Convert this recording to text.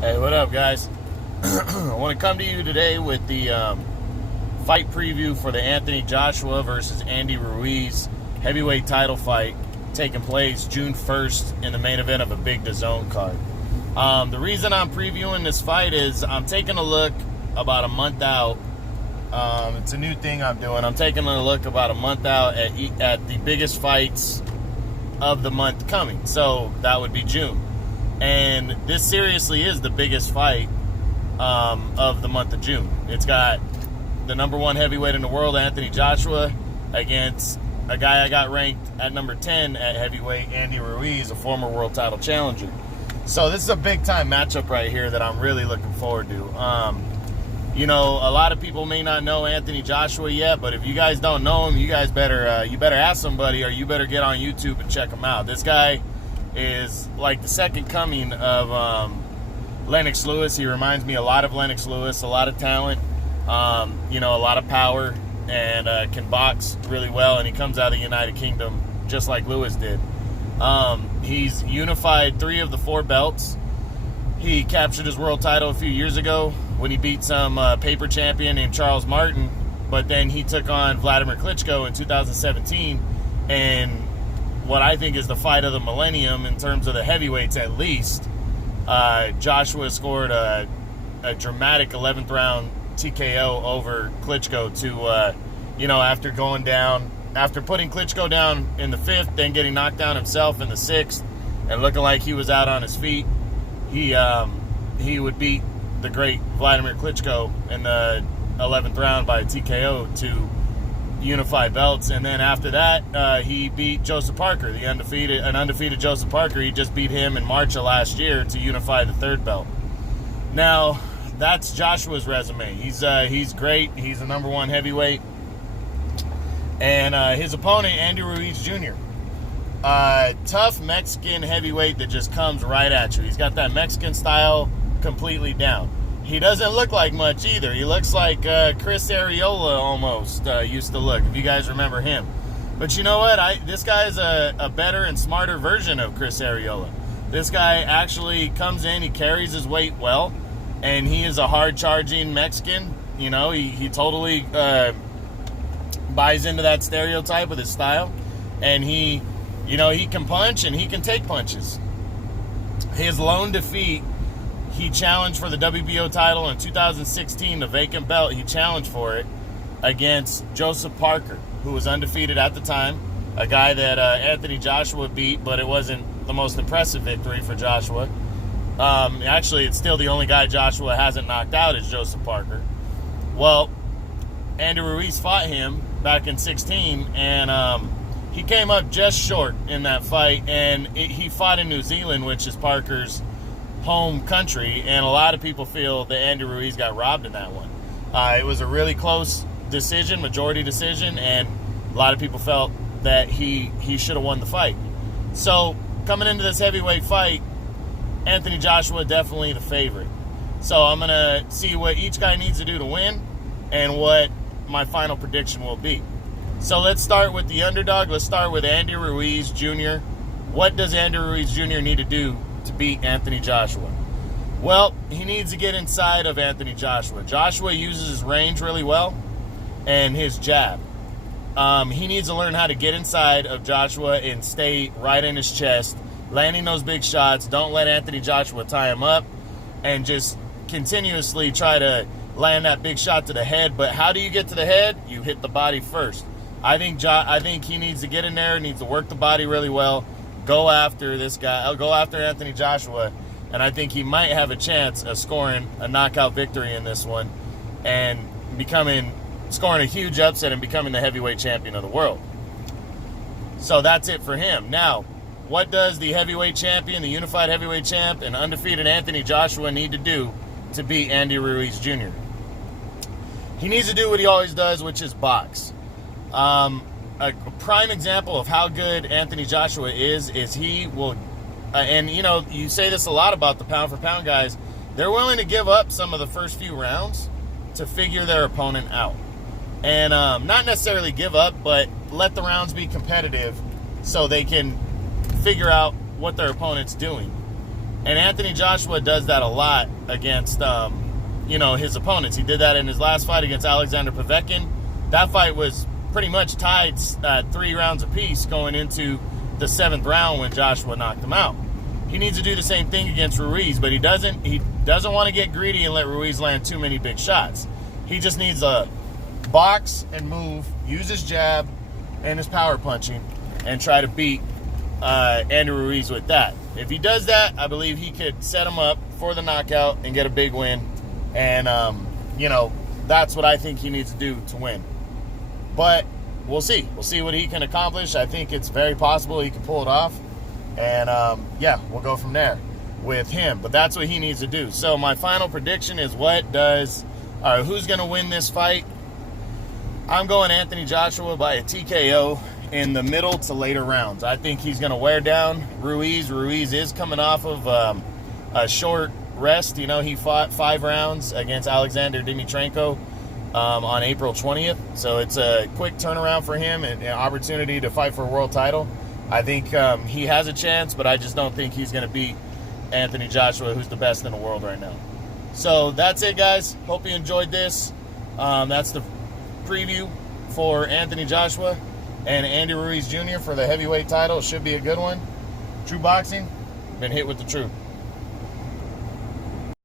Hey, what up, guys? I want to come to you today with the fight preview for the Anthony Joshua versus Andy Ruiz heavyweight title fight taking place June 1st in the main event of a big DAZN card. The reason I'm previewing this fight is I'm taking a look about a month out. It's a new thing I'm doing. I'm taking a look about a month out at the biggest fights of the month coming. So that would be June. And this seriously is the biggest fight of the month of June. It's got the number one heavyweight in the world, Anthony Joshua, against a guy I got ranked at number 10 at heavyweight, Andy Ruiz, a former world title challenger. So this is a big-time matchup right here that I'm really looking forward to. You know, a lot of people may not know Anthony Joshua yet, but if you guys don't know him, you guys better ask somebody, or you better get on YouTube and check him out. This guy is like the second coming of Lennox Lewis. He reminds me a lot of Lennox Lewis, a lot of talent, you know, a lot of power, and can box really well, and he comes out of the United Kingdom just like Lewis did. He's unified 3 of the 4 belts. He captured his world title a few years ago when he beat some paper champion named Charles Martin, but then he took on Vladimir Klitschko in 2017, and what I think is the fight of the millennium in terms of the heavyweights at least. Joshua scored a dramatic 11th round TKO over Klitschko to, you know, after putting Klitschko down in the 5th, then getting knocked down himself in the 6th, and looking like he was out on his feet. He would beat the great Vladimir Klitschko in the 11th round by TKO to unify belts, and then after that he beat Joseph Parker, an undefeated Joseph Parker. He just beat him in March of last year to unify the 3rd belt. Now that's Joshua's resume. He's great. He's the number 1 heavyweight, and his opponent, Andy Ruiz Jr., tough Mexican heavyweight that just comes right at you. He's got that Mexican style completely down. He doesn't look like much either. He looks like Chris Arreola almost used to look, if you guys remember him. But you know what? This guy is a better and smarter version of Chris Arreola. This guy actually comes in, he carries his weight well, and he is a hard-charging Mexican. You know, he totally buys into that stereotype with his style. And he can punch and he can take punches. His lone defeat, he challenged for the WBO title in 2016, the vacant belt. He challenged for it against Joseph Parker, who was undefeated at the time, a guy that Anthony Joshua beat, but it wasn't the most impressive victory for Joshua. Actually, it's still the only guy Joshua hasn't knocked out is Joseph Parker. Well, Andy Ruiz fought him back in 16, and he came up just short in that fight, and he fought in New Zealand, which is Parker's home country, and a lot of people feel that Andy Ruiz got robbed in that one. It was a really close decision, majority decision, and a lot of people felt that he should have won the fight. So coming into this heavyweight fight, Anthony Joshua definitely the favorite. So I'm going to see what each guy needs to do to win and what my final prediction will be. So let's start with the underdog. Let's start with Andy Ruiz Jr. What does Andy Ruiz Jr. need to do to beat Anthony Joshua? Well, he needs to get inside of Anthony Joshua. Joshua uses his range really well and his jab. He needs to learn how to get inside of Joshua and stay right in his chest, landing those big shots. Don't let Anthony Joshua tie him up, and just continuously try to land that big shot to the head. But how do you get to the head? You hit the body first. I think he needs to get in there, needs to work the body really well, go after this guy, go after Anthony Joshua, and I think he might have a chance of scoring a knockout victory in this one and scoring a huge upset and becoming the heavyweight champion of the world. So that's it for him. Now, what does the heavyweight champion, the unified heavyweight champ, and undefeated Anthony Joshua need to do to beat Andy Ruiz Jr.? He needs to do what he always does, which is box. A prime example of how good Anthony Joshua is he will, and you know, you say this a lot about the pound for pound guys, they're willing to give up some of the first few rounds to figure their opponent out. And not necessarily give up, but let the rounds be competitive so they can figure out what their opponent's doing. And Anthony Joshua does that a lot against, you know, his opponents. He did that in his last fight against Alexander Povetkin. That fight was pretty much tied 3 rounds apiece going into the 7th round when Joshua knocked him out. He needs to do the same thing against Ruiz, but he doesn't want to get greedy and let Ruiz land too many big shots. He just needs to box and move, use his jab and his power punching, and try to beat Andy Ruiz with that. If he does that, I believe he could set him up for the knockout and get a big win. And, you know, that's what I think he needs to do to win. But we'll see. We'll see what he can accomplish. I think it's very possible he can pull it off. And, yeah, we'll go from there with him. But that's what he needs to do. So my final prediction is who's going to win this fight? I'm going Anthony Joshua by a TKO in the middle to later rounds. I think he's going to wear down Ruiz. Ruiz is coming off of a short rest. You know, he fought 5 rounds against Alexander Dimitrenko on April 20th. So it's a quick turnaround for him and an opportunity to fight for a world title. I think he has a chance, but I just don't think he's going to beat Anthony Joshua, who's the best in the world right now. So that's it, guys. Hope you enjoyed this. That's the preview for Anthony Joshua and Andy Ruiz Jr. for the heavyweight title. It should be a good one. True Boxing, been hit with the truth.